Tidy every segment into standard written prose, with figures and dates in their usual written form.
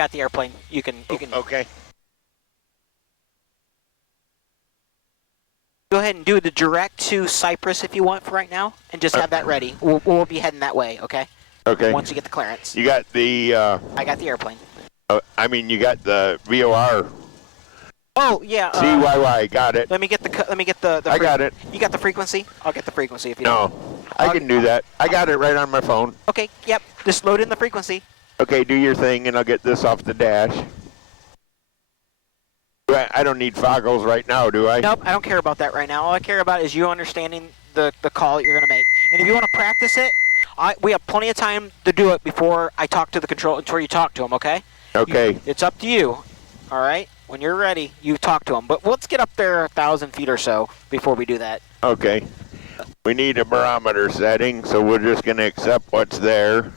got the airplane. You can. Okay. Go ahead and do the direct to Cyprus if you want for right now, and just have that ready. We'll be heading that way, okay? Okay. Once you get the clearance. You got the... I got the airplane. I mean, you got the VOR. Oh, yeah. CYY, got it. Let me get the I got it. You got the frequency? I'll get the frequency if you No, I can do that. I got it right on my phone. Okay, yep. Just load in the frequency. Okay, do your thing, and I'll get this off the dash. I don't need foggles right now, do I? Nope, I don't care about that right now. All I care about is you understanding the call that you're going to make. And if you want to practice it, we have plenty of time to do it before I talk to the control, before you talk to them, okay? Okay. It's up to you, all right? When you're ready, you talk to them. But let's get up there 1,000 feet or so before we do that. Okay. We need a barometer setting, so we're just going to accept what's there.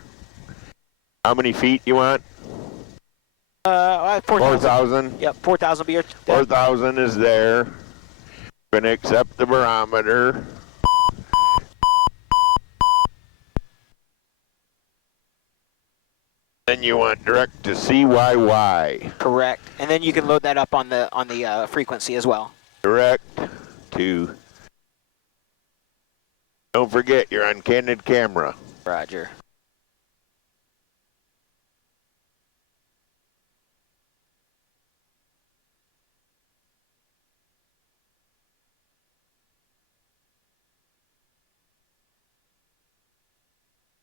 How many feet you want? 4,000. Yep, 4,000 be your... 4,000 is there. Going to accept the barometer. Then you want direct to CYY. Correct. And then you can load that up on the frequency as well. Direct to... Don't forget, you're on candid camera. Roger.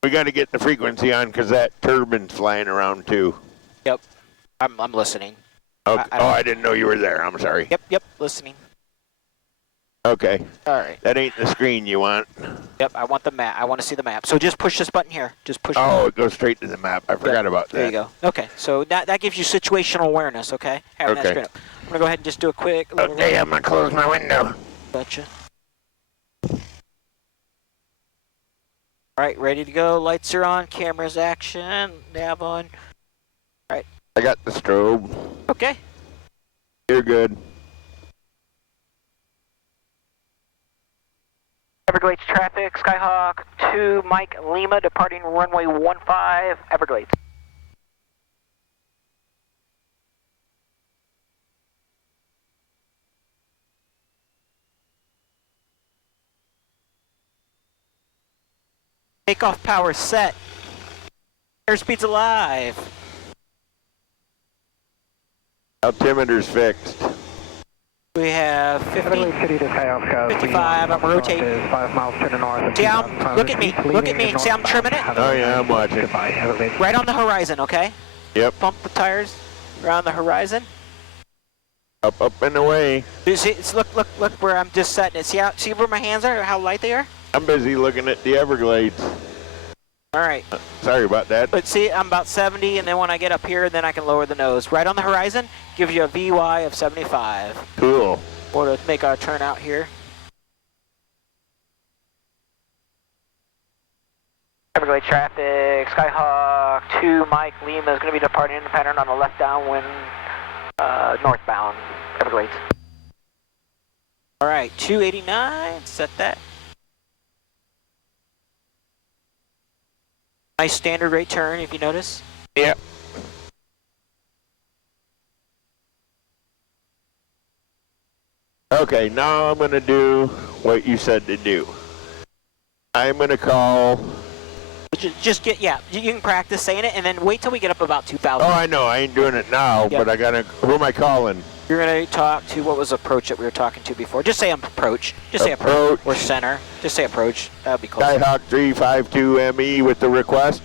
We got to get the frequency on because that turbine's flying around too. Yep, I'm listening. Okay. I didn't know you were there. I'm sorry. Yep, listening. Okay. All right. That ain't the screen you want. Yep, I want the map. I want to see the map. So just push this button here. Just push. Oh, it goes straight to the map. I forgot about that. There you go. Okay, so that gives you situational awareness. Okay. Having that straight up. I'm gonna go ahead and just do a quick. Okay, I'm gonna close my window. Gotcha. All right, ready to go. Lights are on. Cameras action. Nav on. All right. I got the strobe. Okay. You're good. Everglades traffic. Skyhawk 2 Mike Lima departing runway 15 Everglades. Takeoff power set. Airspeed's alive. Altimeter's fixed. We have 50, 55, I'm rotating. 5 miles to the north. See, look at me, see I'm trimming it? Oh yeah, I'm watching. Right on the horizon, okay? Yep. Pump the tires around the horizon. Up and away. See, look where I'm just setting it. See where my hands are, how light they are? I'm busy looking at the Everglades. All right. Sorry about that. But see, I'm about 70, and then when I get up here, then I can lower the nose. Right on the horizon, gives you a VY of 75. Cool. We'll make our turn out here. Everglades traffic, Skyhawk 2 Mike Lima is going to be departing in the pattern on the left downwind, northbound Everglades. All right, 289, set that. Nice standard rate turn, if you notice. Yep. Okay, now I'm going to do what you said to do. I'm going to call... Just get, yeah, you can practice saying it, and then wait till we get up about 2,000. Oh, I know, I ain't doing it now, Yep. but I got to... Who am I calling? You're going to talk to, what was approach that we were talking to before? Just say approach. Just say approach. Or center. Just say approach. That would be cool. Skyhawk 352ME with the request?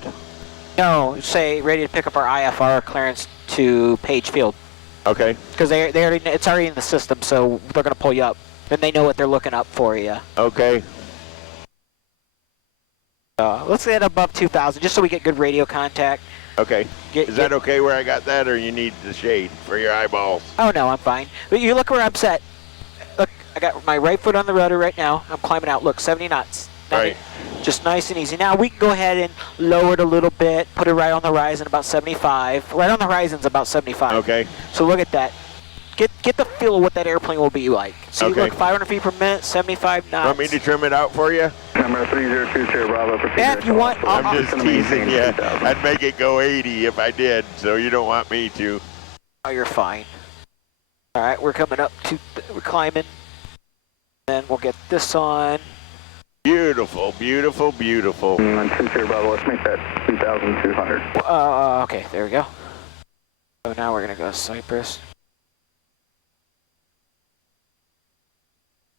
No, say ready to pick up our IFR clearance to Page Field. Okay. Because it's already in the system, so they're going to pull you up. Then they know what they're looking up for you. Okay. Let's get above 2,000, just so we get good radio contact. Okay. Is that okay where I got that, or you need the shade for your eyeballs? Oh, no, I'm fine. But you look where I'm set. Look, I got my right foot on the rudder right now. I'm climbing out. Look, 70 knots. Right. Just nice and easy. Now we can go ahead and lower it a little bit, put it right on the horizon, about 75. Right on the horizon's about 75. Okay. So look at that. Get the feel of what that airplane will be like. See, okay. Look, 500 feet per minute, 75 knots. Want me to trim it out for you? Number 3020 Bravo. Yeah, if you want, I'm just teasing you. I'd make it go 80 if I did, so you don't want me to. Oh, you're fine. All right, we're coming up to, we're climbing. Then we'll get this on. Beautiful, beautiful, beautiful. 20 Bravo, let's make that 2,200. Okay, there we go. So now we're gonna go Cypress.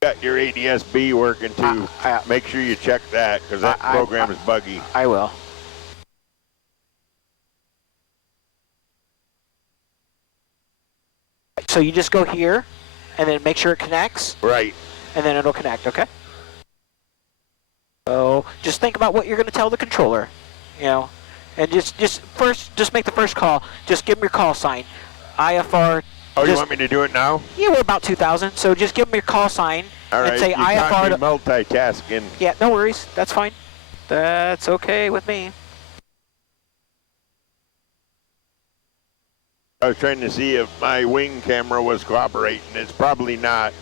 Got your ADS-B working too. Make sure you check that, because that program is buggy. I will. So you just go here, and then make sure it connects. Right. And then it'll connect, okay? So just think about what you're going to tell the controller, you know, and just make the first call. Just give them your call sign, IFR. Oh, you want me to do it now? Yeah, we're about 2,000, so just give them your call sign. All right, and say you IFR. caught me multitasking. Yeah, no worries. That's fine. That's okay with me. I was trying to see if my wing camera was cooperating. It's probably not.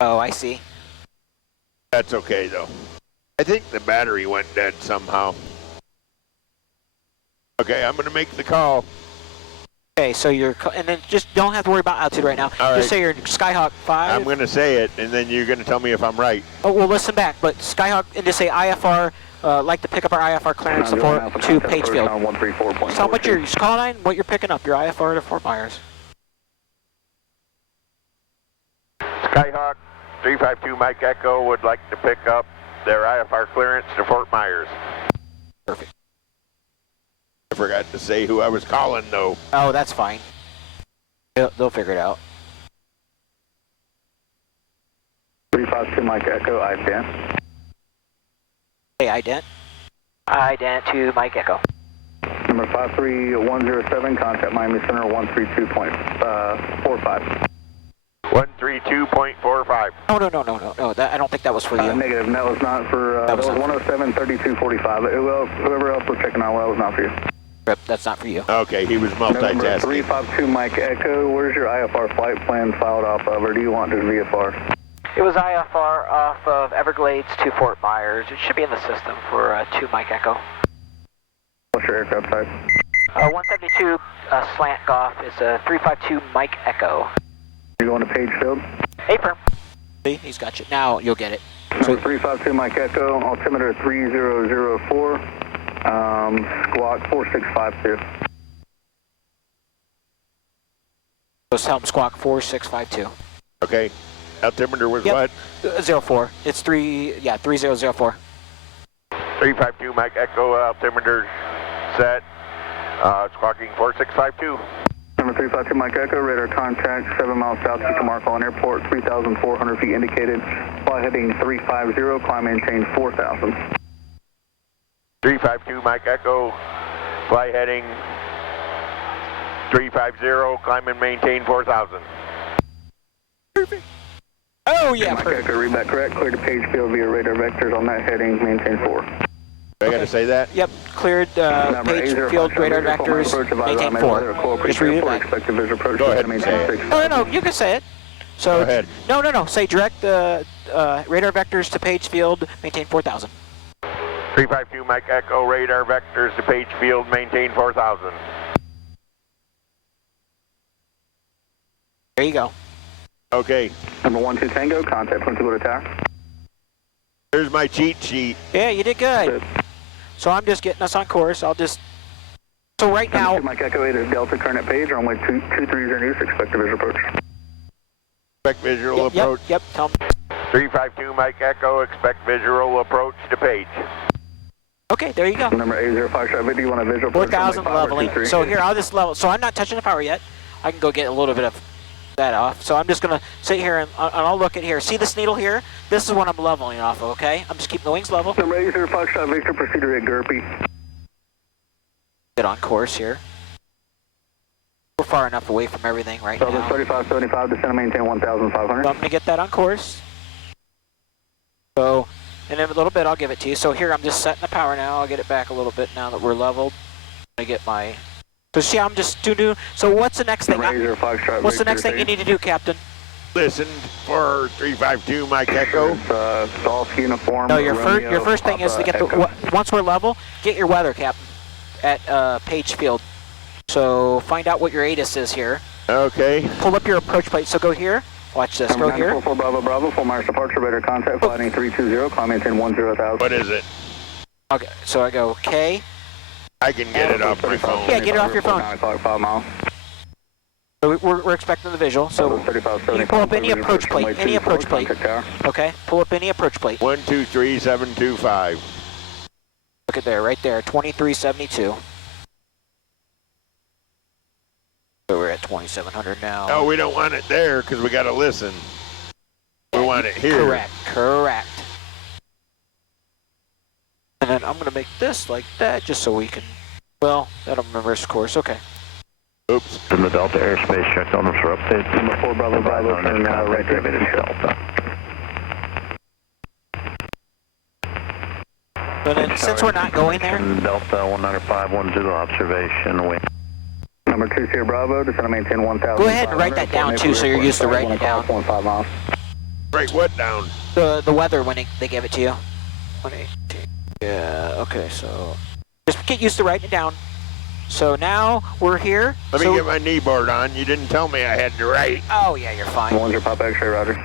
Oh, I see. That's okay, though. I think the battery went dead somehow. Okay, I'm going to make the call. Okay, so and then just don't have to worry about altitude right now. All just right. say you're Skyhawk 5. I'm going to say it, and then you're going to tell me if I'm right. Oh, well, listen back, but Skyhawk, and just say IFR, like to pick up our IFR clearance support to Pagefield. Tell what your call line, what you're picking up, your IFR to Fort Myers. Skyhawk 352 Mike Echo would like to pick up their IFR clearance to Fort Myers. Perfect. I forgot to say who I was calling, though. Oh, that's fine. They'll figure it out. 352 Mike Echo, ident. Hey, ident. Ident to Mike Echo. Number 53107, contact Miami Center 132.45. 132.45. No. I don't think that was for you. Negative, that was not for, that was 107.3245. Whoever else was checking out well was not for you. Yep, that's not for you. Okay, he was Number multitasking. 352 Mike Echo, where's your IFR flight plan filed off of, or do you want just VFR? It was IFR off of Everglades to Fort Myers. It should be in the system for 2 Mike Echo. What's your aircraft type? 172 slant golf is a 352 Mike Echo. You going to Pagefield? Apron. See, he's got you. Now you'll get it. So 352 Mike Echo, altimeter 3004, squawk 4652. So tell him squawk 4652. Okay. Altimeter was Yep. what? 04. It's 3004. 352 Mike Echo, altimeter set, squawking 4652. Number 352 Mike Echo, radar contact 7 miles south to Marco Airport, 3,400 feet indicated. Fly heading 350, climb maintain 4,000. 352 Mike Echo, fly heading 350, climb and maintain 4,000. Oh, yeah. Mike Echo, read that correct. Clear to Pagefield via radar vectors on that heading, maintain 4. I got to say that? Yep, cleared Pagefield radar vectors, maintain 4. Just read it back. Go ahead and say it. No, you can say it. So, Go ahead. No, say direct radar vectors to Pagefield, maintain 4,000. 352 Mike Echo, radar vectors to Pagefield, maintain 4,000. There you go. Okay. Number 12 Tango, contact Punta Tower. Here's my cheat sheet. Yeah, you did good. So I'm just getting us on course. So right now... Mike Echo 8 is Delta, current at Page, runway 230 news, expect a visual approach. Expect visual approach. Yep, tell me. 352 Mike Echo, expect visual approach to Page. Okay, there you go. Number 805 Shot Video, you want a visual approach? 4,000 leveling. So here, I'll just level. So I'm not touching the power yet. I can go get a little bit of that off. So I'm just going to sit here and I'll look at here. See this needle here? This is what I'm leveling off of, okay? I'm just keeping the wings level. Number 805 Shot Victor, proceed to hit Gerpy. Get on course here. We're far enough away from everything right now. 3575, descend and maintain 1,500. So I'm going to get that on course. So, and in a little bit I'll give it to you. So here I'm just setting the power now. I'll get it back a little bit now that we're leveled. I'm going to get my... So see, I'm just doing... So what's the next thing? What's the next thing you need to do, Captain? listened for 352 Mike Echo. Golf uniform. No, your first thing is to get the, once we're level, get your weather cap at Page Field. So find out what your ATIS is here. Okay. Pull up your approach plate. So go here. Watch this. Go here. 944 Bravo Bravo, full Mars departure, radar contact, flight 320, climb maintain 10,000. What is it? Okay, so I go K. I can get it off my phone. Yeah, get it off your phone. 9 o'clock, 5 miles. So we're expecting the visual. So you pull up any approach plate. Any approach plate. Okay, pull up any approach plate. 123725. Look at there, right there, 2372. So we're at 2700 now. Oh, we don't want it there because we got to listen. We want it here. Correct, correct. And then I'm going to make this like that just so we can, well, that'll reverse course. Okay. Oops. In the Delta airspace, check on them for updates. Number 4 Bravo Bravo, turn right to Delta. But then, since we're not going there, Delta 19510 observation. Wind. Number 2 Sierra Bravo, descend to maintain 1,000. go ahead and write that down too, so you're used to writing it down. 1.5 miles. Write what down? The weather when they give it to you. 118. Yeah. Okay. So just get used to writing it down. So now we're here. Let me get my kneeboard on. You didn't tell me I had to write. Oh yeah, you're fine. 10 Papa X-ray, roger.